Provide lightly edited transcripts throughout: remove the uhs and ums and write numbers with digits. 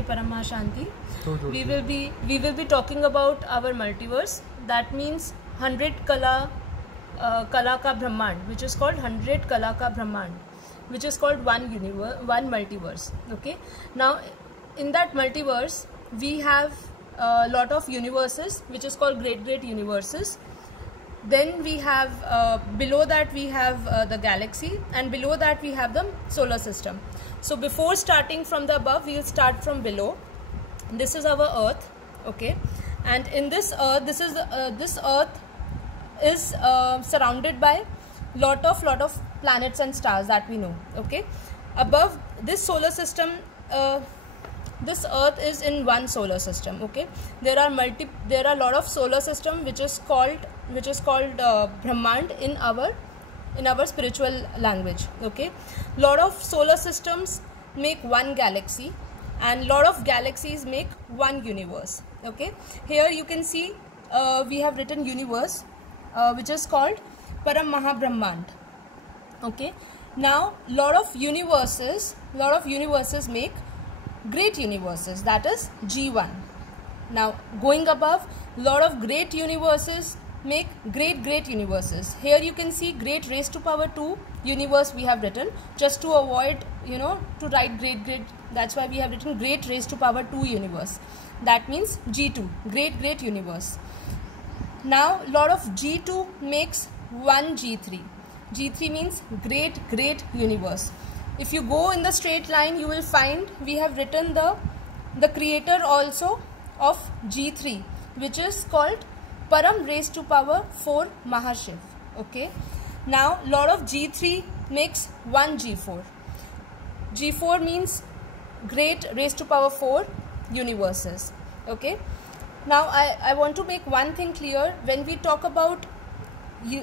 ki Paramah Shanti. We will be talking about our multiverse. That means 100 kala ka Brahmand, which is called 100 kala ka Brahmand, which is called one universe, one multiverse. Okay. Now, in that multiverse, we have a lot of universes, which is called great universes. Then we have below that we have the galaxy, and below that we have the solar system. So before starting from the above, we will start from below. This is our Earth, okay, and in this Earth, this Earth is surrounded by lot of planets and stars that we know. Okay, above this solar system, this Earth is in one solar system. Okay, there are a lot of solar system which is called Brahmand in our spiritual language. Okay, lot of solar systems make one galaxy, and lot of galaxies make one universe. Okay, here you can see we have written universe, which is called Param Mahabrahmand. Okay, now lot of universes make great universes, that is G1. Now going above, lot of great universes make great universes. Here you can see great raised to power 2 universe we have written, just to avoid to write great, that's why we have written great raised to power 2 universe. That means G2, great universe. Now lot of G2 makes one G3. G3 means great universe. If you go in the straight line, you will find we have written the creator also of G3, which is called Param raised to power 4 Mahashiv. Okay, now lot of G3 makes one G4. G4 means great raised to power 4 universes. Okay, now I want to make one thing clear. When we talk about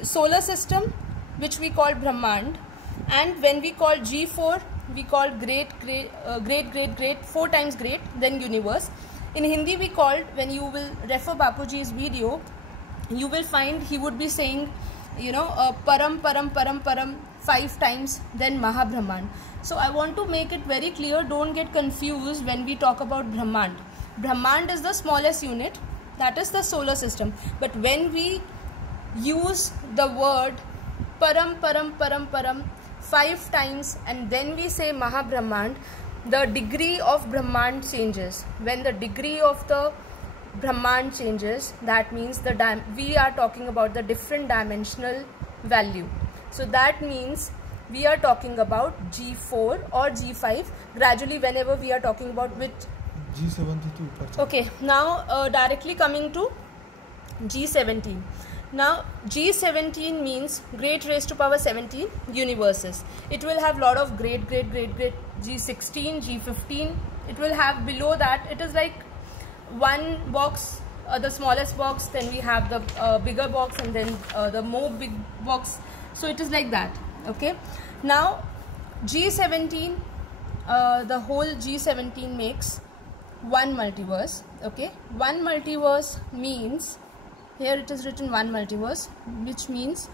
solar system, which we call Brahmand, and when we call G4, we call great 4 times great, then universe. In Hindi we called, when you will refer Bapuji's video, you will find he would be saying param 5 times, then Mahabrahmand. So I want to make it very clear, don't get confused when we talk about Brahmand. Brahmand is the smallest unit, that is the solar system. But when we use the word param 5 times and then we say Mahabrahmand, the degree of Brahmand changes. When the degree of the Brahmand changes, that means we are talking about the different dimensional value. So that means we are talking about G4 or G5 gradually whenever we are talking about which G72. Okay, now directly coming to G17. Now G17 means great raised to power 17 universes. It will have lot of great G16, G15. It will have below that, it is like one box, the smallest box, then we have the bigger box, and then the more big box. So it is like that. Okay, now G17, the whole G17 makes one multiverse. Okay, one multiverse means, here it is written one multiverse, which means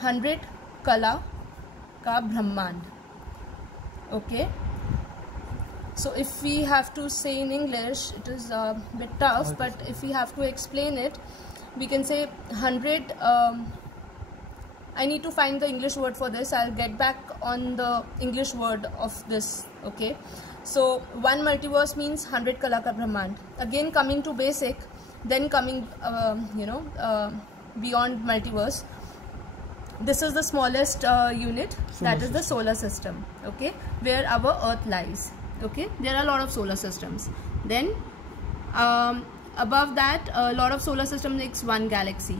100 kala ka Brahmand. Okay, so if we have to say in English, it is a bit tough, but if we have to explain it, we can say 100. I need to find the English word for this. I'll get back on the English word of this. Okay, so one multiverse means 100 kala ka Brahmand. Again coming to basic, then coming beyond multiverse, this is the smallest unit, that is the solar system. Okay, where our Earth lies. Okay, there are a lot of solar systems. Then above that, a lot of solar system makes one galaxy.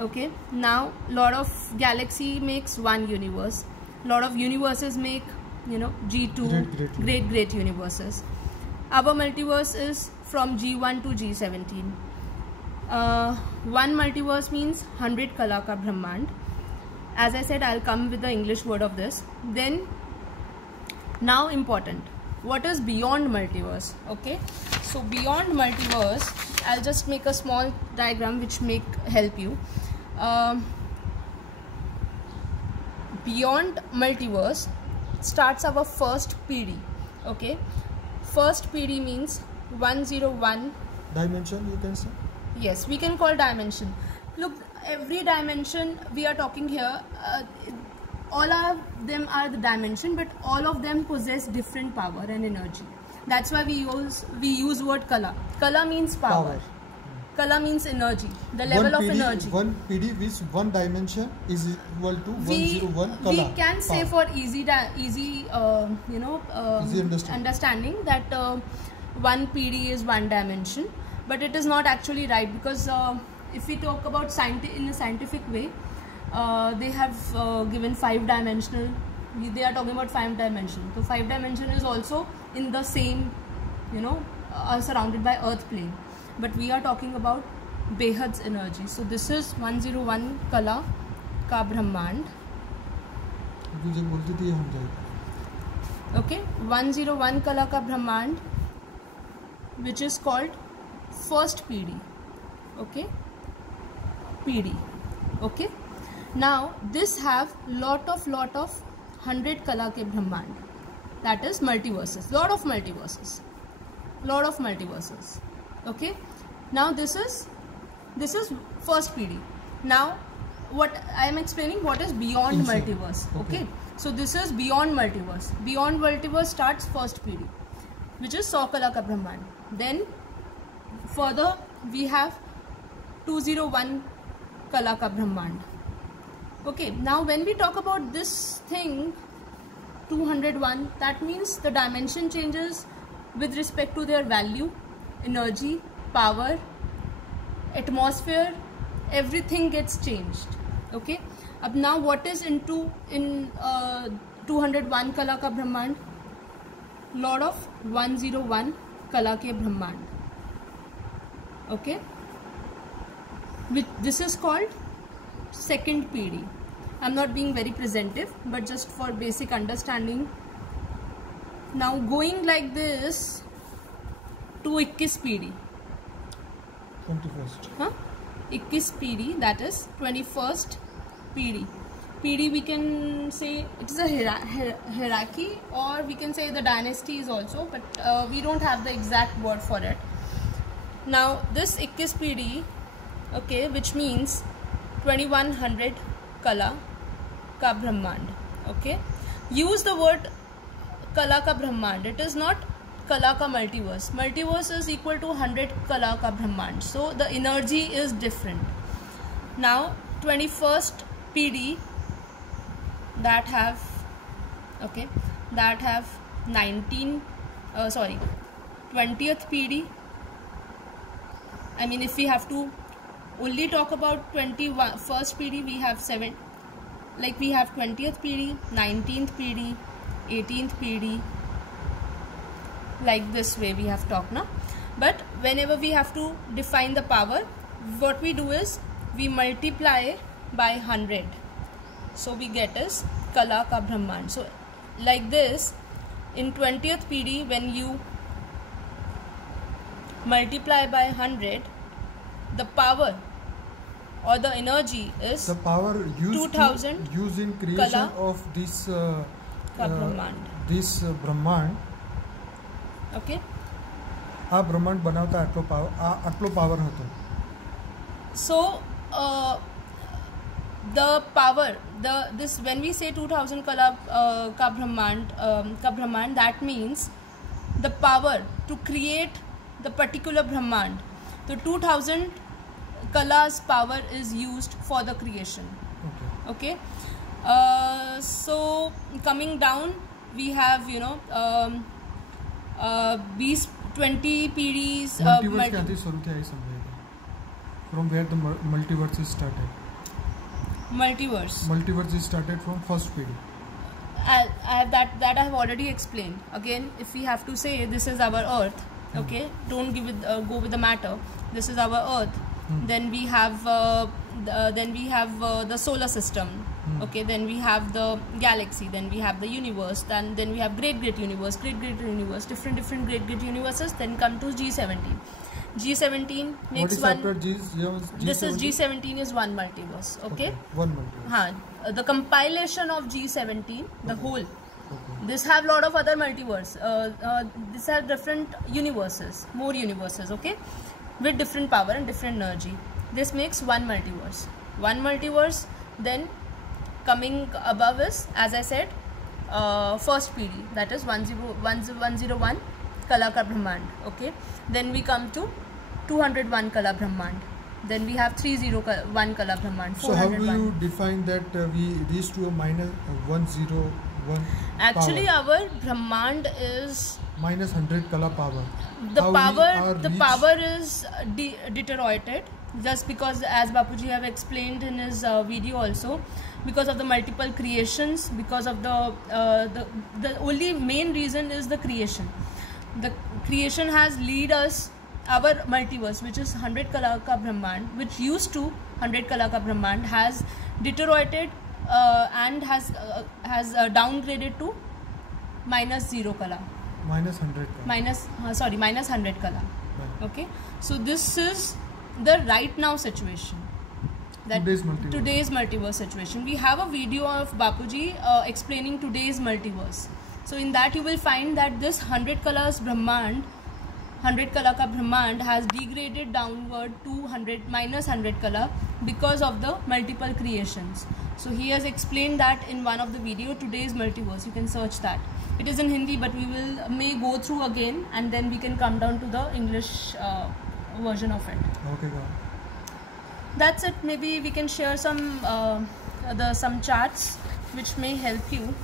Okay, now lot of galaxy makes one universe. Lot of universes make G2, great universes. Our multiverse is from G1 to G17. One multiverse means 100 kala ka Brahmand. As I said, I'll come with the English word of this. Then now important, what is beyond multiverse? Okay, so beyond multiverse, I'll just make a small diagram which may help you. Beyond multiverse starts our first PD. Okay, first PD means 101 dimension, you can say. Yes, we can call dimension. Look, every dimension we are talking here, all of them are the dimension, but all of them possess different power and energy. That's why we use word kala. Kala means power. Kala means energy, the level of energy. One PD with one dimension is equal to 101 kala. We can say for easy understanding that one PD is one dimension, but it is not actually right, because if we talk about in a scientific way, they have given 5-dimensional. They are talking about 5-dimension. So 5-dimension is also in the same, surrounded by earth plane. But we are talking about Behad's energy. So this is 101 kala ka Brahmand. Okay, 101 kala ka Brahmand, which is called first PD. Okay, PD. Okay. Now this have lot of 100 kala ke Brahmand. That is multiverses. Lot of multiverses. Okay. Now this is first PD. Now what I am explaining, what is beyond multiverse. Okay. So this is beyond multiverse. Beyond multiverse starts first PD, which is 100 kala ka Brahmand. Then further we have 201 kala ka Brahmand. Okay. Now when we talk about this thing 201, that means the dimension changes with respect to their value, energy, power, atmosphere, everything gets changed. Okay. Now what is in 201 kala ka Brahmand? Lot of 101 kala ke Brahmand. Okay. This is called second PD. I'm not being very presentive, but just for basic understanding. Now going like this to 21 PD. 21st. 21 PD, that is 21st PD. PD, we can say it is a hierarchy, or we can say the dynasties also, but we don't have the exact word for it. Now this 21 PD, okay, which means 2100 kala ka Brahmand. Okay, use the word kala ka Brahmand. It is not kala ka multiverse. Multiverse is equal to 100 kala ka Brahmand. So the energy is different. Now 21st PD, that have 20th PD. I mean, if we have to only talk about 21st PD, we have 7. Like we have 20th PD, 19th PD, 18th PD. Like this way we have talked now. But whenever we have to define the power, what we do is we multiply by 100. So we get is kala ka Brahmand. So like this, in 20th PD, when you multiply by 100, the power or the energy is the power used 2000 used in creation of this this Brahmand. Okay. આ બ્રહ્માંડ બનાવતા આટલો power હતો. So the power, this when we say 2000 kala ka Brahmand, that means the power to create the particular Brahmand. The 2000 kala's power is used for the creation. Okay. So coming down, we have 20 PDs. Multiverse ક્યાંથી શરૂ થયા એ સમજાય. From where the multiverse is started. Multiverse is started from first PD. That I have already explained. Again, if we have to say this is our Earth, okay, don't go with the matter. This is our Earth. Then we have the solar system. Okay, then we have the galaxy, then we have the universe, then we have great universe, different great universes. Then come to G17. G17 makes one. This is G17 is one multiverse. Okay, one multiverse. The compilation of G17, the whole Okay. This have lot of other multiverse. This have different universes, more universes, okay, with different power and different energy. This makes one multiverse. One multiverse. Then coming above is, as I said, first PD, that is 101 Kala Ka Brahmand. Okay. Then we come to 201 Kala Brahmand. Then we have 301 Kala Brahmand. So how do you define that we reach to a minus 101? Actually, power? our Brahmand is minus 100 Kala power. The How power is deteriorated, just because, as Bapuji have explained in his video also, because of the multiple creations, because of the only main reason is the creation. The creation has lead us our multiverse, which is 100 Kala Ka Brahmand, which used to 100 Kala Ka Brahmand, has deteriorated and has downgraded to minus 0 Kala. Minus 100 Kala. Minus 100 Kala. Right. Okay, so this is the right now situation. That today's multiverse situation. We have a video of Bapuji explaining today's multiverse. So in that you will find that this 100 Kalas Brahmand, 100 Kala Ka Brahmand, has degraded downward to minus 100 Kala because of the multiple creations. So he has explained that in one of the video, today's multiverse. You can search that. It is in Hindi, but we may go through again, and then we can come down to the English version of it. Okay, God. That's it. Maybe we can share some charts which may help you.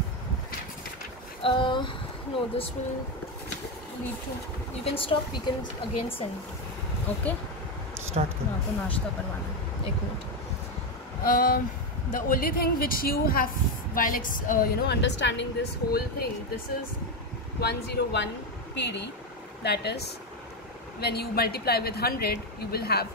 No, this will lead to. You can stop. We can again send. Okay. Start. हाँ तो नाश्ता करवाना. एक minute. The only thing which you have while understanding this whole thing, this is 101 PD. That is, when you multiply with 100, you will have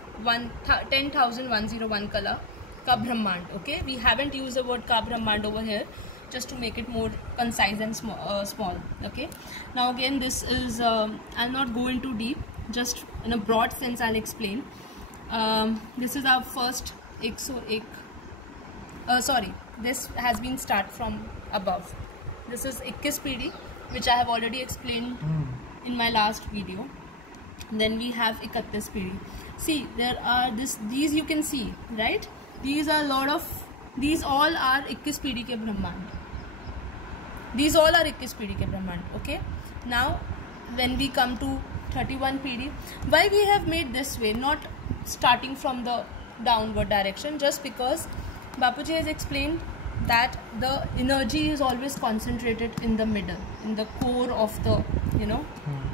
10,101 Kala Ka Brahmand. Okay, we haven't used the word Ka Brahmand over here, just to make it more concise and small. Okay, now again, this is I'll not go into deep, just in a broad sense I'll explain. This is our first this has been start from above. This is 21 PD, which I have already explained in my last video. Then we have 31 PD. See, there are these you can see, right? These all are 21 PD ke Brahmand. These all are 21 PD ke Brahmand. Okay. Now, when we come to 31 PD, why we have made this way, not starting from the downward direction? Just because Bapuji has explained that the energy is always concentrated in the middle, in the core of the,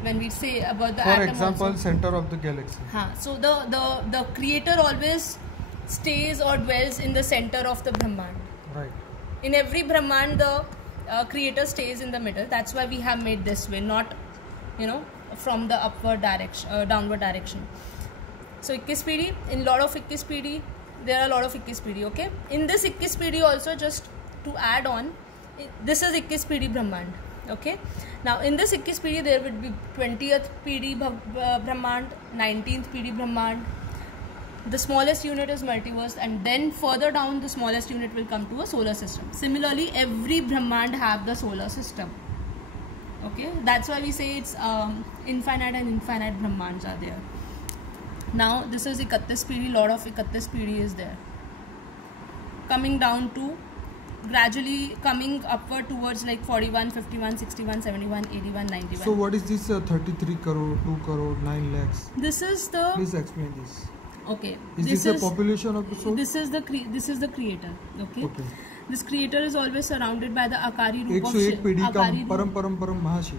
when we say about the atom. For example, also, center of the galaxy. So the creator always stays or dwells in the center of the Brahmand. Right. In every Brahmand, the creator stays in the middle. That's why we have made this way, not from the upward direction, downward direction. So 21 PD, in lot of 21 PD, there are a lot of 21 PD. Okay, in this 21 PD also, just to add on, this is 21 PD Brahmand. Okay, now in this 21 PD there would be 20th PD Brahmand, 19th PD Brahmand. The smallest unit is multiverse, and then further down the smallest unit will come to a solar system. Similarly, every Brahmand have the solar system. Okay, that's why we say it's infinite and infinite Brahmands are there. Now this is 31 PD, lot of 31 PD is there. Coming down to, gradually coming upward towards like 41, 51, 61, 71, 81, 91. So what is this 33 crore, 2 crore, 9 lakhs? This is the... Please explain this. Okay. Is this the population of the soul? This is the creator. Okay. This creator is always surrounded by the Akari Roop of Shiv. 101 PD ka Param Mahashiv.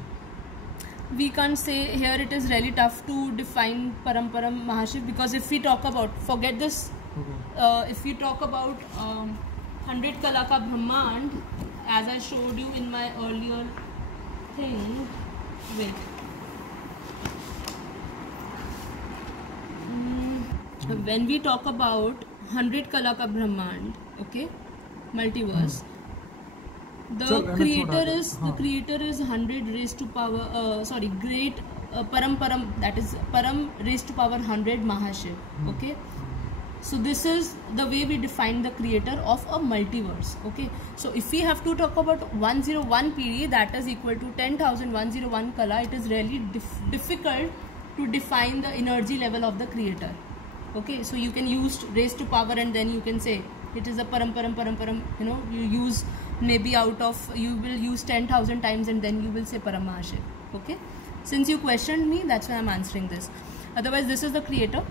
We can't say here, it is really tough to define Param Mahashiv, because if we talk about, forget this, if we talk about 100 Kala Ka Brahmand, as I showed you in my earlier thing, wait. When we talk about 100 Kala Ka Brahmand, okay, multiverse, the creator is 100 raised to power great Param, that is Param raised to power 100 Mahashiv. Okay, So this is the way we define the creator of a multiverse. Okay, so if we have to talk about 101 PD, that is equal to 10,101 kala, it is really difficult to define the energy level of the creator. Okay, so you can use raised to power and then you can say it is a param, you know, you use maybe you will use 10,000 times and then you will say Paramahashiv. Okay, since you questioned me, that's why I'm answering this. Otherwise, this is the creator.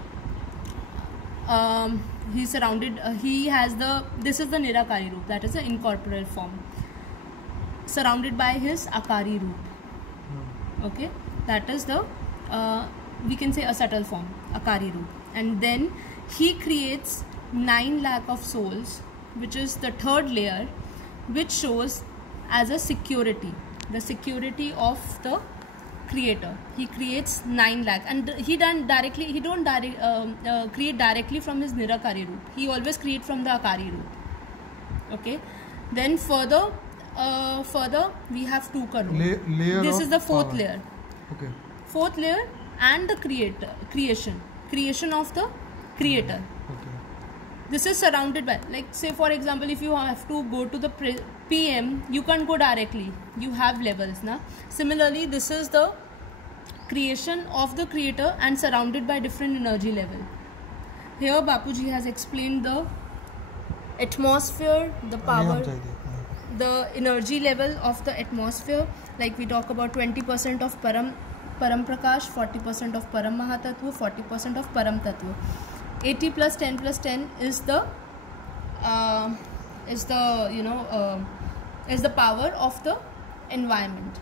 He's surrounded, this is the Nirakari Roop, that is the incorporeal form, surrounded by his Akari Roop. Okay, that is the, we can say a subtle form, Akari Roop. And then he creates 9 lakh of souls, which is the third layer, which shows as a security, the security of the creator. He creates 9 lakh, and he don't create directly from his Nirakari Roop. He always create from the Akari Roop. Okay, then further we have 2 Karoor. This is the fourth layer. Okay, fourth layer and the creation of the creator. okay. This is surrounded by, like, say for example, if you have to go to the PM, you can't go directly, you have levels na. Similarly, this is the creation of the creator and surrounded by different energy level. Here Bapuji has explained the atmosphere, the power, the energy level of the atmosphere. Like we talk about 20% of Param Prakash, 40% of Param Mahatattva, 40% of Param Tattva. 80 plus 10 plus 10 is the power of the environment.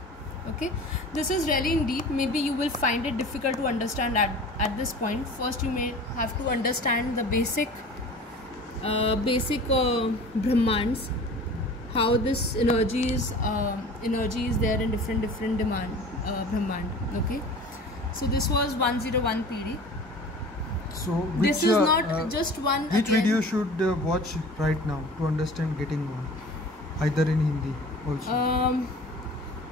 Okay, this is really in deep. Maybe you will find it difficult to understand at this point. First, you may have to understand the basic Brahmands, how this energy is there in different demand Brahmand. Okay, so this was 101 PD. So this is not just one. Which video should watch right now to understand getting more? Either in Hindi also.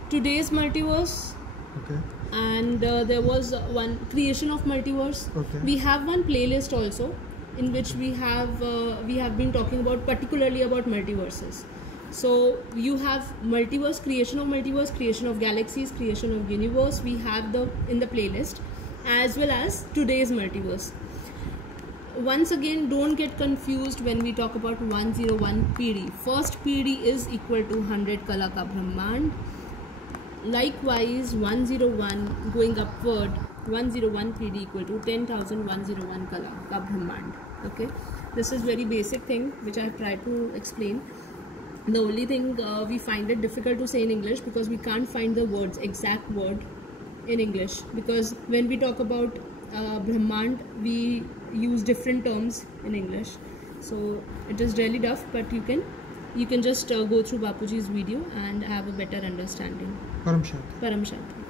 Today's multiverse. Okay. And there was one creation of multiverse. Okay. We have one playlist also, in which we have been talking about particularly about multiverses. So you have multiverse, creation of galaxies, creation of universe. We have in the playlist, as well as today's multiverse. Once again, don't get confused when we talk about 101 PD. First PD is equal to 100 Kala ka Brahmand. Likewise, 101 going upward, 101 PD equal to 10,101 Kala ka Brahmand. Okay, this is very basic thing which I have tried to explain. The only thing we find it difficult to say in English because we can't find the words, exact word in English, because when we talk about Brahmand, we use different terms in English, so it is really tough, but you can just go through Bapuji's video and have a better understanding. Param Shanti.